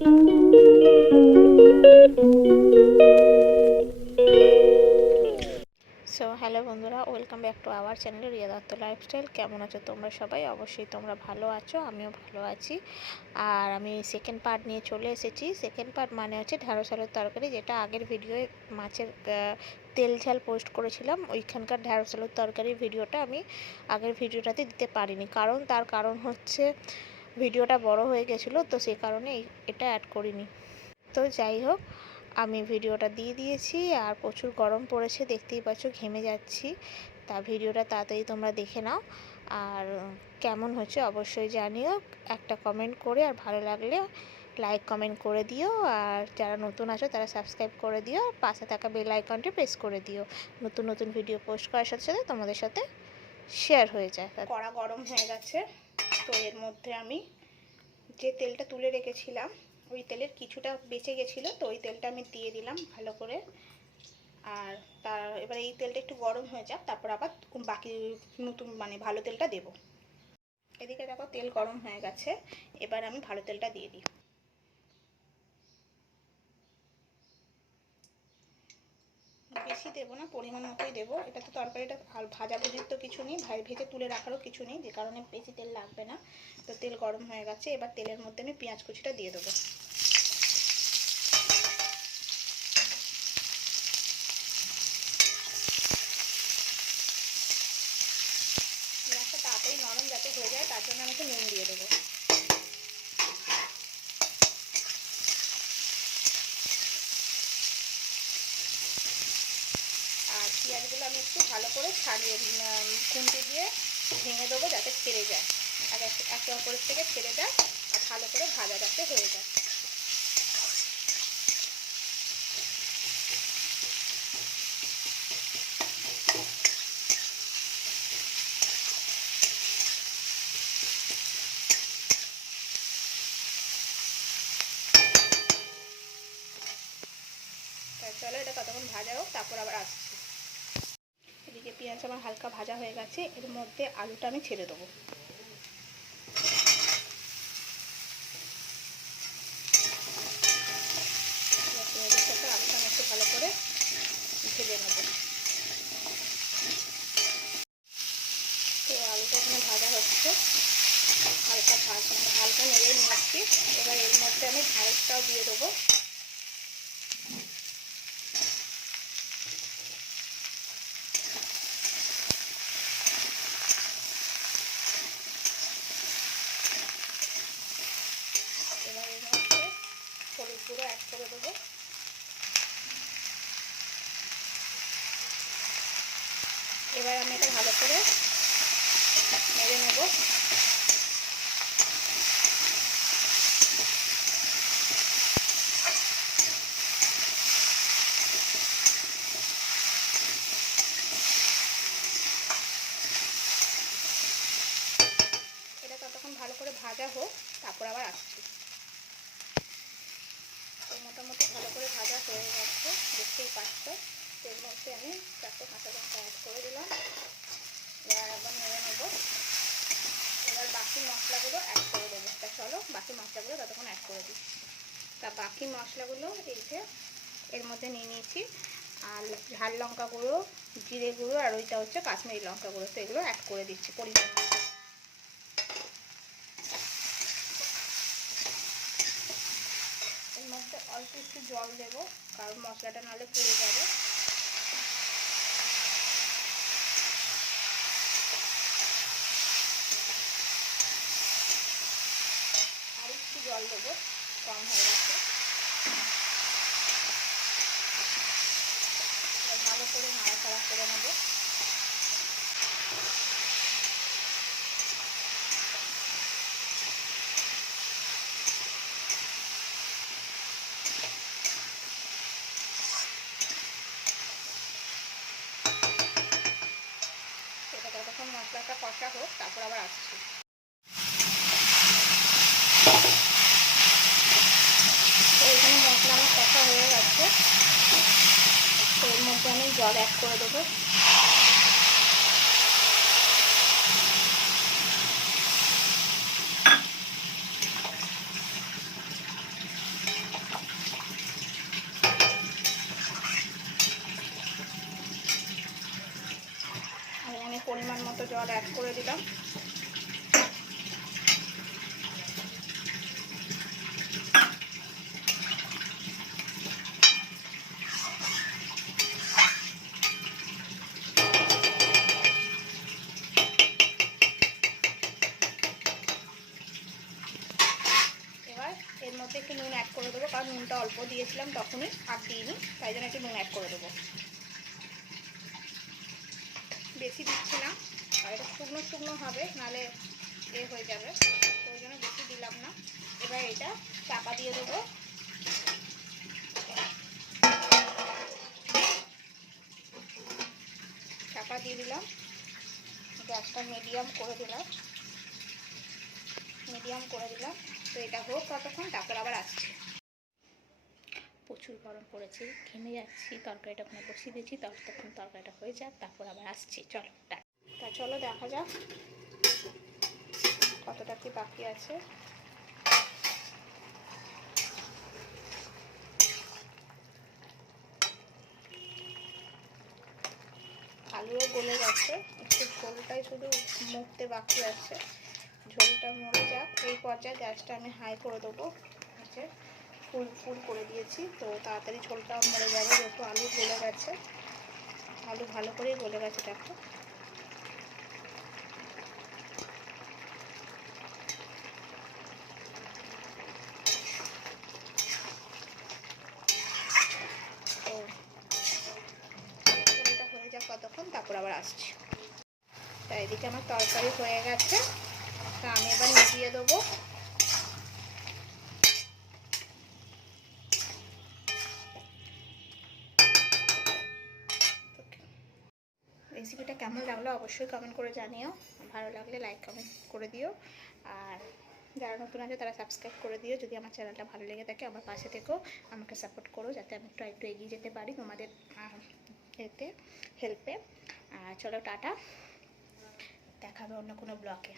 So hello বন্ধুরা welcome back to our channel Riya Dutta lifestyle কেমন আছো তোমরা সবাই? অবশ্যই তোমরা ভালো আছো, আমিও ভালো আছি। আর আমি সেকেন্ড পার্ট নিয়ে চলে এসেছি। সেকেন্ড পার্ট মানে হচ্ছে ঢ্যাঁড়স আলুর তরকারি, যেটা আগের ভিডিওয়ে মাছের তেল ঝাল পোস্ট করেছিলাম। ওইখানকার ঢ্যাঁড়স আলুর তরকারির ভিডিওটা আমি আগের ভিডিওটাতে দিতে পারিনি। কারণ, তার কারণ হচ্ছে ভিডিওটা বড় হয়ে গেছিল, তো সে কারণে এটা অ্যাড করিনি। তো যাই হোক, আমি ভিডিওটা দিয়ে দিয়েছি, আর প্রচুর গরম পড়েছে, দেখতেই পাচ্ছ, ঘেমে যাচ্ছি। তা ভিডিওটা তাড়াতাড়ি তোমরা দেখে নাও, আর কেমন হচ্ছে অবশ্যই জানিও। একটা কমেন্ট করে, আর ভালো লাগলে লাইক কমেন্ট করে দিও, আর যারা নতুন আছো, তারা সাবস্ক্রাইব করে দিও, আর পাশে থাকা বেল আইকনটি প্রেস করে দিও। নতুন নতুন ভিডিও পোস্ট করার সাথে সাথে তোমাদের সাথে শেয়ার হয়ে যায়। কড়া গরম হয়ে গেছে। তো এর মধ্যে আমি যে তেলটা তুলে রেখেছিলাম, ওই তেলের কিছুটা বেঁচে গেছিল, তো ওই তেলটা আমি দিয়ে দিলাম ভালো করে। আর তার, এবার এই তেলটা একটু গরম হয়ে যাক, তারপর আবার বাকি নতুন মানে ভালো তেলটা দেব। এদিকে দেখো তেল গরম হয়ে গেছে, এবার আমি ভালো তেলটা দিয়ে দিই। বেশি দেবো না, পরিমাণ মতোই দেবো। এটা তো তরকারিটা আর ভাজাভুজির তো কিছু নেই, ভাই ভেজে তুলে রাখারও কিছু নেই, যে কারণে বেশি তেল লাগবে না। তো তেল গরম হয়ে গেছে, এবার তেলের মধ্যে আমি পেঁয়াজ কুচিটা দিয়ে দেবো। তাড়াতাড়ি নরম যাতে হয়ে যায়, তার জন্য আমি একটু নুন দিয়ে দেবো আর পেঁয়াজগুলো আমি একটু ভালো করে ছাড়িয়ে খুন্তি দিয়ে ভেঙে দেবো যাতে ছেড়ে যায়। আর একে অপরের থেকে ছেড়ে যায় আর ভালো করে ভাজা যাতে হয়ে যায়। চলো এটা ততক্ষণ ভাজা হোক, তারপর আবার আসছি। পেঁয়াজ আমার হালকা ভাজা হয়ে গেছে, এর মধ্যে আলুটা আমি ছেড়ে দেবো। ভালো করে তো আলুটা ভাজা হচ্ছে। হালকা ভাজ, হালকা নেড়ে নিয়েছি। এবার এর মধ্যে আমি ঢ্যাঁড়সটাও দিয়ে দেবো এবার এর মধ্যে হলুদ গুঁড়ো অ্যাড করে দেবো এবার আমি এটা ভালো করে নেড়ে নেব। এটা ততক্ষণ ভালো করে ভাজা হোক, তারপর আবার আসছি। মোটামুটি ভালো করে ভাজা হয়ে গেছে, দেখতেই পাচ্ছ। এর মধ্যে আমি চারটে কাঁচা লঙ্কা অ্যাড করে দিলাম। এবার আবার নেড়ে নেব। এবার বাকি মশলাগুলো অ্যাড করে দেবো। তা চলো, বাকি মশলাগুলো ততক্ষণ অ্যাড করে দিই। তা বাকি মশলাগুলো এই যে এর মধ্যে নিয়ে নিয়েছি। আর ঝাল লঙ্কা গুঁড়ো জিরে গুঁড়ো, আর ওইটা হচ্ছে কাশ্মীরি লঙ্কা গুঁড়ো তো এগুলো অ্যাড করে দিচ্ছি পরিমাণ এর মধ্যে অল্প একটু জল দেবো, কারণ মশলাটা নাহলে পুড়ে যাবে আর একটু জল দেবো, কম হয়ে গেছে। ভালো করে নাড়াচাড়া করে নেব। মশলাটা কষা হোক তারপর আবার আসছি। আমি জল অ্যাড করে দেবো। পরিমাণ মতো জল অ্যাড করে দিলাম। এর মধ্যে একটু নুন অ্যাড করে দেবো, কারণ নুনটা অল্প দিয়েছিলাম তখনই আর দিইনি, তাই জন্য একটু নুন অ্যাড করে দেবো। বেশি দিচ্ছি না, আর এটা শুকনো শুকনো হবে নাহলে এ হয়ে যাবে, ওই জন্য বেশি দিলাম না। এবার এটা চাপা দিয়ে দেবো। চাপা দিয়ে দিলাম, গ্যাসটা মিডিয়াম করে দিলাম, মিডিয়াম করে দিলাম। তো এটা হোক, ততক্ষণ তারপর আবার আসছি। প্রচুর গরম পড়েছে, ঘেমে যাচ্ছি, তরকারিটা ওখানে বসিয়ে দিয়েছি, ততক্ষণ তরকারিটা হয়ে যাক, তারপর আবার আসছি। চলো তা চলো, দেখা যাক কতটা কি বাকি আছে। আলুও গলে গেছে, একটু ঝোলটাই শুধু মুখতে বাকি আছে। ঝোলটা মরে যাক। এই পর্যায়ে গ্যাসটা আমি হাই করে দেবো। হচ্ছে ফুল ফুল করে দিয়েছি। তো তাড়াতাড়ি ঝোলটা মরে যাবে যেহেতু আলু গলে গেছে, আলু ভালো করেই গলে গেছে দেখো। তারপর আবার আসছি। এদিকে আমার তরকারি হয়ে গেছে। তা আমি এবার নিভিয়ে দেবো। রেসিপিটা কেমন লাগল অবশ্যই কমেন্ট করে জানিও। ভালো লাগলে লাইক কমেন্ট করে দিও। আর যারা নতুন আছে তারা সাবস্ক্রাইব করে দিও। যদি আমার চ্যানেলটা ভালো লেগে থাকে আমার পাশে থেকেও আমাকে সাপোর্ট করো যাতে আমি একটু একটু এগিয়ে যেতে পারি তোমাদের এতে হেল্পে আর চলো টাটা। দেখাবে অন্য কোনো ব্লগে